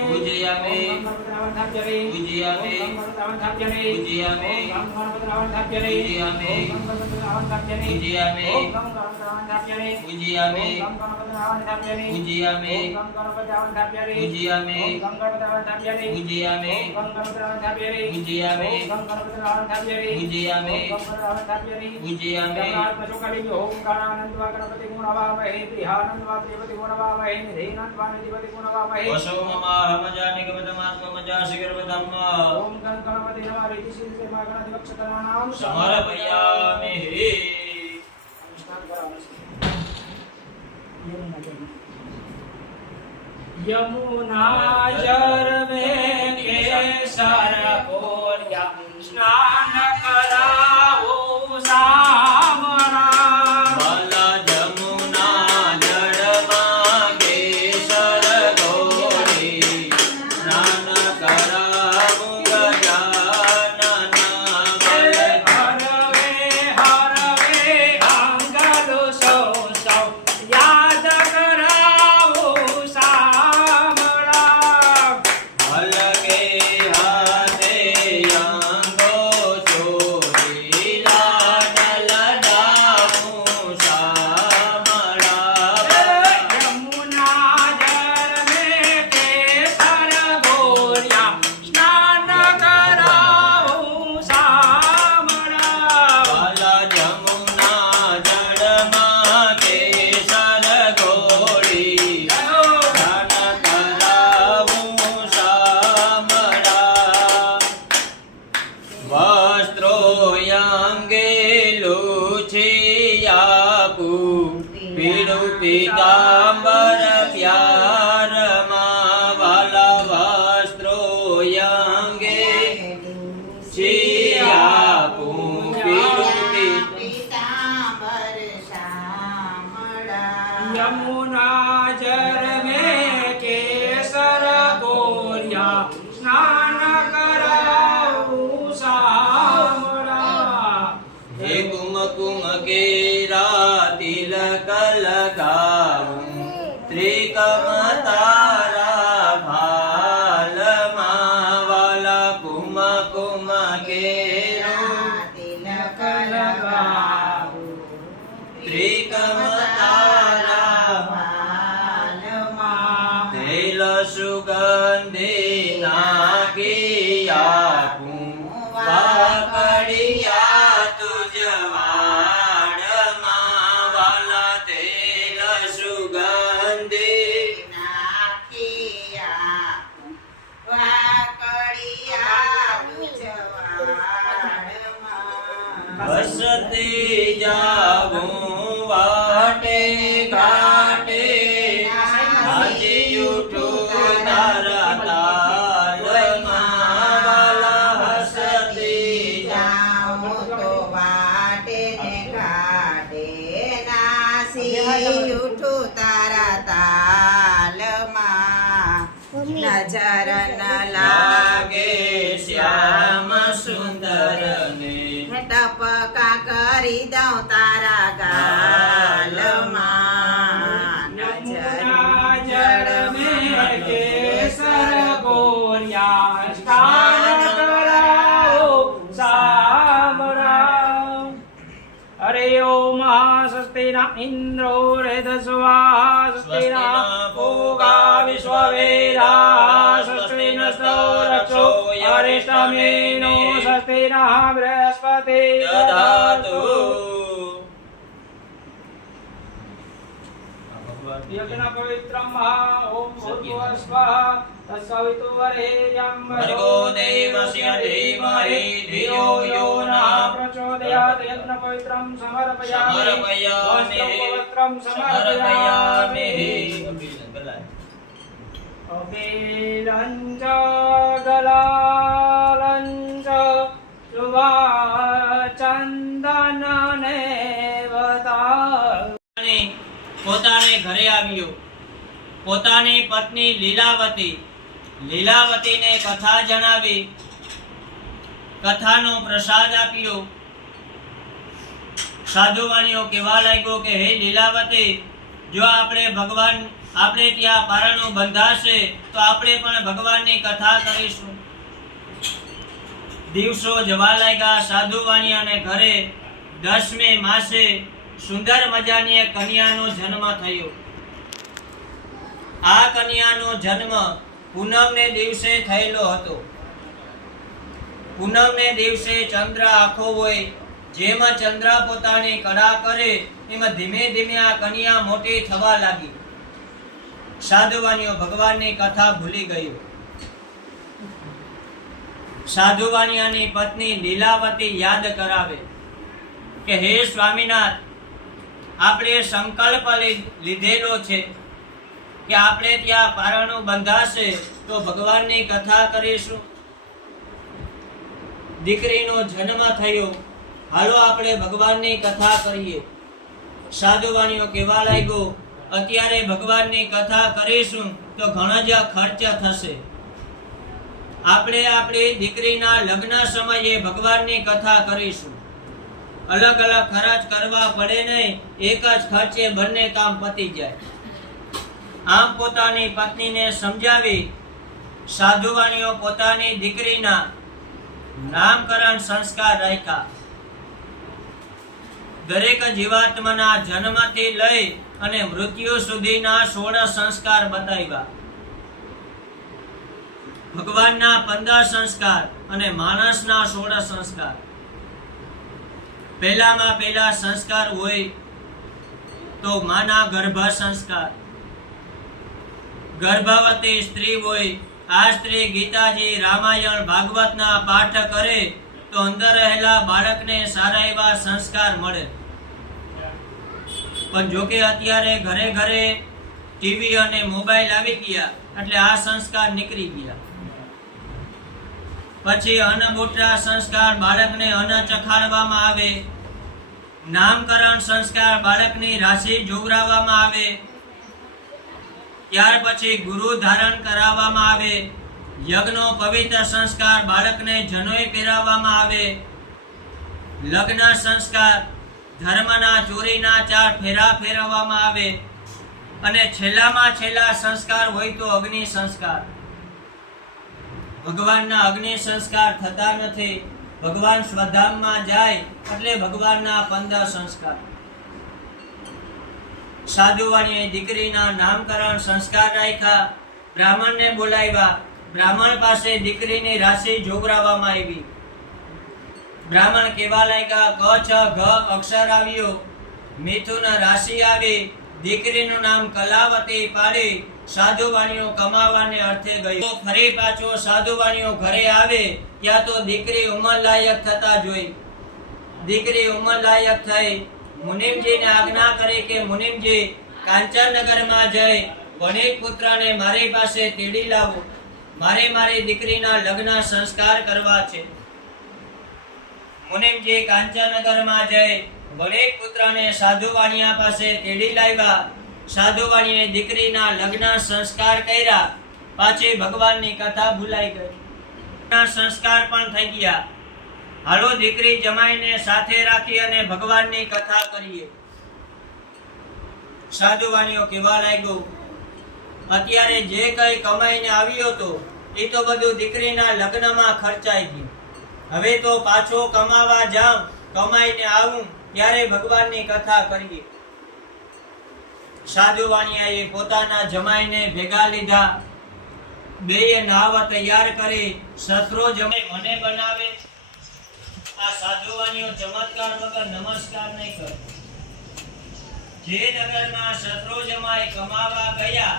पूजयामि पूजयामि पूजयामि पूजयामि पूजयामि पूजयामि पूजयामि समर्पयामि। यमुना जल में केसर घोरिया स्नान कराओ सामरा। बाला जमुना जल में केसर घोरी स्नान कराओ गजानन। हरवे हरवे अंगलो सौ सौ याद कराओ सामरा। अलगे हाथे अंगो चोरी लाडल डामू सामड़ा। यमुना जल में केसर घोरिया स्नान कराओ सामरा। बाला जमुना जल में केसर घोरी स्नान करावू सामड़ा। वस्त्रो अंगे लूछियापू पीड़ू पीतांबर प्यार वाला। वस्त्रो अंगे छियापू पीड़ू पीतांबर श्यामला। यमुना जल में केसर घोरिया स्नान कराओ सामरा। हे कुमकुम केरा तिलक लगाऊं त्रिकम तारा भाल वाला। कुमकुम केरा तिलक लगाओ त्रिकम तारा भालमा। तेल सुगंधि नागिया पाकड़िया तुझवाड़ वाला। तेल सुगंधि नाकिया वाकड़िया गुजवाड़मा। बसती जाऊं वाटे घाटे नाची उठूं तारा ताल वाला। हंसती जाऊं तो वाटे ने घाटे नासी उठू तारा तालમાં। नजर न लागे श्याम सुंदर ने ટપકા કરી દઉં તારા ગાલમાં। यमुना जल में केसर घोरिया स्नान कराओ सामरा। हरे ओम स्वस्ति न इंद्रो हृदस्वा स्वस्ति न पूगा विश्ववेदा स्वस्ति नस्तो रक्षो अरिष्टमेनो स्वस्ति न बृहस्पति ददातु। यज्ञ पवित्रम ओम भूर्भुवः स्वः तत्सवितुर्वरेण्यं भर्गो देवस्य धीमहि धियो यो नः प्रचोदयात्। यज्ञ पवित्रं समर्पयामि समर्पयामि पवित्रं समर्पयामि। अबीलं च गलालं च शुभाचन्दनेवता। પોતાને ઘરે આવ્યો. પોતાની પત્ની લીલાવતીને કથા જણાવી. કથાનો પ્રસાદ આપ્યો. સાધુવાણીઓ કહેવા લાગ્યો કે હે લીલાવતી, જો આપણે ભગવાન આપણે ત્યાં પારણું બંધાશે તો આપણે પણ ભગવાનની કથા કરીશું. દિવસો જવા લાગ્યા. સાધુ વાણિયાને ઘરે 10મે માસે સુંદર મજાની એક કન્યાનો જન્મ થયો. આ કન્યાનો જન્મ પૂનમને દિવસે થયેલો હતો. પૂનમને દિવસે ચંદ્ર આખો હોય, જેમ ચંદ્ર પોતાની કળા કરે એમ ધીમે ધીમે આ કન્યા મોટી થવા લાગી. સાધુવાણીઓ ભગવાનની કથા ભૂલી ગયો. સાધુવાણિયાની પત્ની લીલાવતી યાદ કરાવે કે હે સ્વામીનાથ, આપણે સંકલ્પ લીધેલો છે કે આપણે ત્યાં પારણું બંધાશે તો ભગવાનની કથા કરીશું. દીકરીનો જન્મ થયો, હાલો આપણે ભગવાનની કથા કરીએ. સાધુવાણીઓ કહેવા લાગ્યો, અત્યારે ભગવાનની કથા કરીશું તો ઘણો જ ખર્ચ થશે. આપણે આપણી દીકરીના લગ્ન સમયે ભગવાનની કથા કરીશું. અલગ અલગ ખર્ચ કરવા પડે નહીં, એક જ ખર્ચે બંને કામ પતી જાય. આમ પોતાની પત્નીને સમજાવી સાધુવાણીઓ પોતાની દીકરીના નામકરણ સંસ્કાર રાખ્યા. દરેક જીવાત્માના જન્મથી લઈ અને મૃત્યુ સુધીના 16 સંસ્કાર બતાવ્યા. ભગવાનના 15 સંસ્કાર અને માણસના 16 સંસ્કાર. પહેલામાં પહેલા સંસ્કાર હોય તો માના ગર્ભ સંસ્કાર. ગર્ભવતી સ્ત્રી હોય, આ સ્ત્રી ગીતાજી, રામાયણ, ભાગવતના પાઠ કરે તો અંદર રહેલા બાળકને સારા એવા સંસ્કાર મળે. પણ જોકે અત્યારે ઘરે ઘરે ટીવી અને મોબાઈલ આવી ગયા એટલે આ સંસ્કાર નીકળી ગયા. પછી અન્નબુટ્ટા સંસ્કાર, બાળકને અન્ન ચખાડવામાં આવે. નામકરણ સંસ્કાર, બાળકની રાશિ જોવરાવવામાં આવે. ત્યાર પછી ગુરુ ધારણ કરાવવામાં આવે. યજ્ઞનો પવિત્ર સંસ્કાર, બાળકને જનોઈ પહેરાવવામાં આવે. લગ્ન સંસ્કાર, ધર્મના ચોરીના 4 ફેરા ફેરવવામાં આવે. અને છેલ્લામાં છેલ્લા સંસ્કાર હોય તો અગ્નિ સંસ્કાર. ભગવાનના અગ્નિ સંસ્કાર થતા નથી. ભગવાન સ્વધામમાં જાય એટલે ભગવાનના 15 સંસ્કાર. સાધુવાણીએ દીકરીના નામકરણ સંસ્કાર રાખ્યા. બ્રાહ્મણને બોલાવ્યા. બ્રાહ્મણ પાસે દીકરીની રાશિ જોવરાવવામાં આવી. બ્રાહ્મણ કહેવા લાગ્યા, ક છ ઘ અક્ષર આવ્યો, મિથુન રાશિ આવી. દીકરીનું નામ કલાવતી પાડી સાધુવાણીઓ કમાવાને અર્થે ગયો. ફરી પાછો સાધુવાણીઓ ઘરે આવે ત્યાં તો દીકરી ઉંમરલાયક થતા જોઈ. દીકરી ઉંમરલાયક થઈ મુનિમજીને આજ્ઞા કરી કે મુનિમજી, કાંચનનગરમાં જઈ વણિક પુત્રને મારી પાસે તેડી લાવો. મારે મારી દીકરીના લગ્ન સંસ્કાર કરવા છે. મુનિમજી કાંચનનગરમાં જઈ વણિક પુત્રને સાધુવાણિયા પાસે તેડી લાવ્યા. સાધુવાણીએ દીકરીના લગ્ન સંસ્કાર કર્યા. પાછી ભગવાનની કથા ભૂલાઈ ગઈ. સંસ્કાર પણ થઈ ગયા. હાલો દીકરી જમાઈને સાથે રાખી અને ભગવાનની કથા કરીએ. સાધુવાણીઓ કહેવા લાગ્યો, અત્યારે જે કઈ કમાઈને આવ્યો હતો એ તો બધું દીકરીના લગ્નમાં ખર્ચાઈ ગયું. હવે તો પાછો કમાવા જાઉં, કમાઈને આવું ત્યારે ભગવાનની કથા કરીએ. સાધુવાણીયાએ પોતાના જમાઈને ભેગા લીધા. બેય નાવા તૈયાર કરી શસ્ત્રો જમાઈ મને બનાવે. આ સાધુવાણીઓ ચમત્કાર વગર નમસ્કાર નહીં કરે. જે નગરમાં શસ્ત્રો જમાઈ કમાવા ગયા,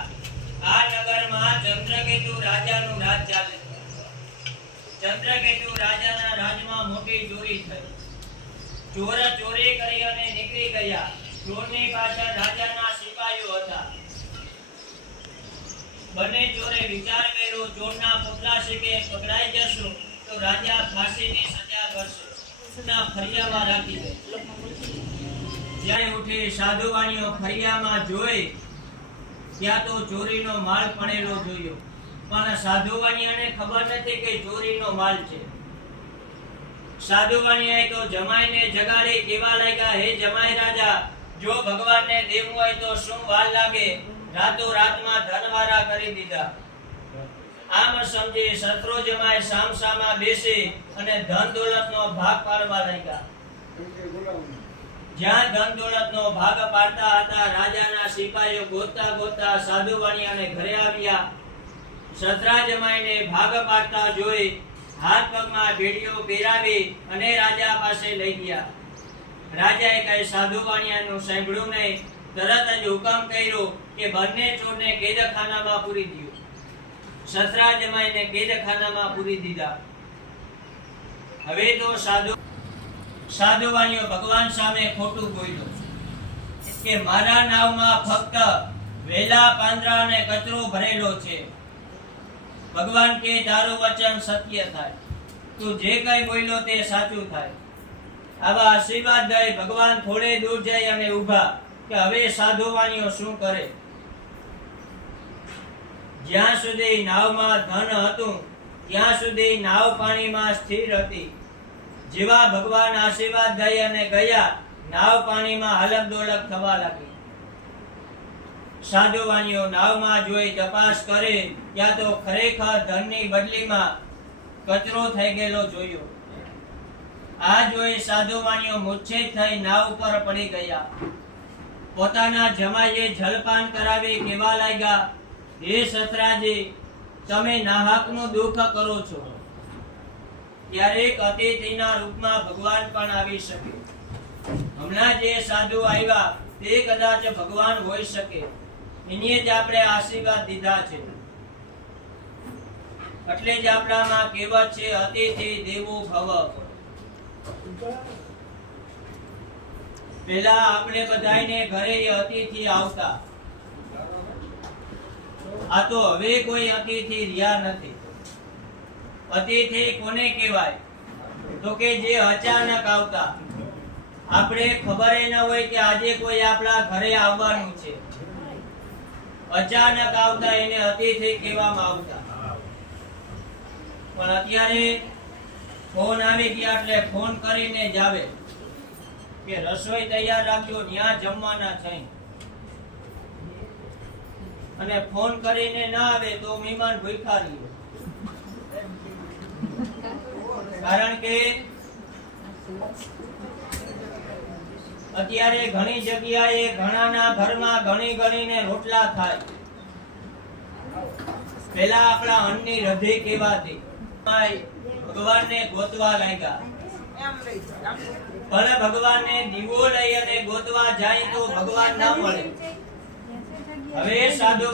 આ નગરમાં ચંદ્રકેતુ રાજાનું રાજ ચાલે. ચંદ્રકેતુ રાજાના રાજમાં મોટી ચોરી થઈ. ચોર ચોરી કરી અને નીકળી ગયા. ચોરની પાછળ રાજાના સિપાહીઓ હતા. બંને ચોરે વિચાર કર્યો, ચોરના પુતળા શીખે પકડાઈ જશું તો રાજા ફાંસીની સજા કરશે. ના ફરિયામાં રાખી દે. જ્યારે ઉઠી સાધુવાણીઓ ફરિયામાં જોઈ ત્યાં તો ચોરીનો માલ પડેલો જોયો. પણ સાધુવાણીયાને ખબર નથી કે ચોરીનો માલ છે. સાધુવાણીયાએ તો જમાઈને જગાડી કહેવા લાગ્યા, હે જમાઈ રાજા, જો ભગવાનને દેવું હોય તો શું વાર લાગે? રાતોરાતમાં ધનવારા કરી દીધા. આમ સમજી શત્રુ જમાય સામસામા બેસી અને ધન દોલતનો ભાગ પાડવા લાગ્યા. જ્યાં ધન દોલતનો ભાગ પાડતા હતા, રાજાના સિપાહીઓ ગોતતા ગોતતા સાધુ વાણિયાને ઘરે આવ્યા. શત્રાજમાઈને ભાગ પાડતા જોઈ હાથ પગમાં બેડીઓ પહેરાવી અને રાજા પાસે લઈ ગયા. રાજાએ કઈ સાધુ વાણિયાનું સાંભળ્યું નહીં. તરત જ હુકમ કર્યો કે બંને ચોરને કેદખાનામાં પૂરી દો. શત્રાજમાઈને કેદખાનામાં પૂરી દીધા. હવે તો સાધુ વાણિયો ભગવાન સામે ખોટું બોલ્યો કે મારા નાવમાં ફક્ત વેલા પાંદડા અને કચરો ભરેલો છે. ભગવાન કે તારું વચન સત્ય થાય, તું જે કઈ બોલ્યો તે સાચું થાય. આવા આશીર્વાદ દઈ ભગવાન થોડે દૂર જઈ અને ઊભા કે હવે સાધુ વાણિયો શું કરે. જ્યાં સુધી નાવમાં ધન હતું ત્યાં સુધી નાવ પાણીમાં સ્થિર હતી. જેવા ભગવાન આશીર્વાદ દઈ અને ગયા, નાવ પાણીમાં હલક ડોલક થવા લાગી. સાધુ વાણિયો નાવમાં જોઈ તપાસ કરે ત્યાં તો ખરેખર ધનની બદલીમાં કચરો થઈ ગયેલો જોયો. આ જોઈ સાધુ વાણિયો મૂર્છિત થઈ નાવ ઉપર પડી ગયા. પોતાના જમાઈએ જલપાન કરાવી કહેવા લાગ્યા, હે સસરાજી, તમે નાહકનું દુઃખ કરો છો. ક્યારેક અતિથિના રૂપમાં ભગવાન પણ આવી શકે. હમણાં જે સાધુ આવ્યા તે કદાચ ભગવાન હોઈ શકે. એને જ આપણે આશીર્વાદ દીધા છે. એટલે જ આપણામાં કહેવત છે, અતિથિ દેવો ભવ. પેલા આપણે બધાને ઘરે અતિથિ આવતા. આ તો હવે કોઈ અતિથિ રહ્યા નથી. અતિથિ કોને કહેવાય? તો કે જે અચાનક આવતા. આપણે ખબર ન હોય કે આજે કોઈ આપણા ઘરે આવવાનું છે, અચાનક આવતા એને અતિથિ કહેવામાં આવતા. પણ અત્યારે ફોન આવી ગયા એટલે ફોન કરીને જ આવે કે રસોઈ તૈયાર રાખજો, ત્યાં જમવાના છે. અને ફોન કરીને ના આવે તો મહેમાન ભૂખ્યા રહે. કારણ કે અત્યારે ઘણી જગ્યાએ ઘણાના ઘરમાં ઘણી ગણીને રોટલા થાય. પેલા આપણા અન્નની રધે કહેવાતી. ભગવાનને ગોતવા લાગ્યા. પણ ભગવાનને દીવો લઈ અને ગોતવા જાય તો ભગવાન ના મળે. હવે સાધુ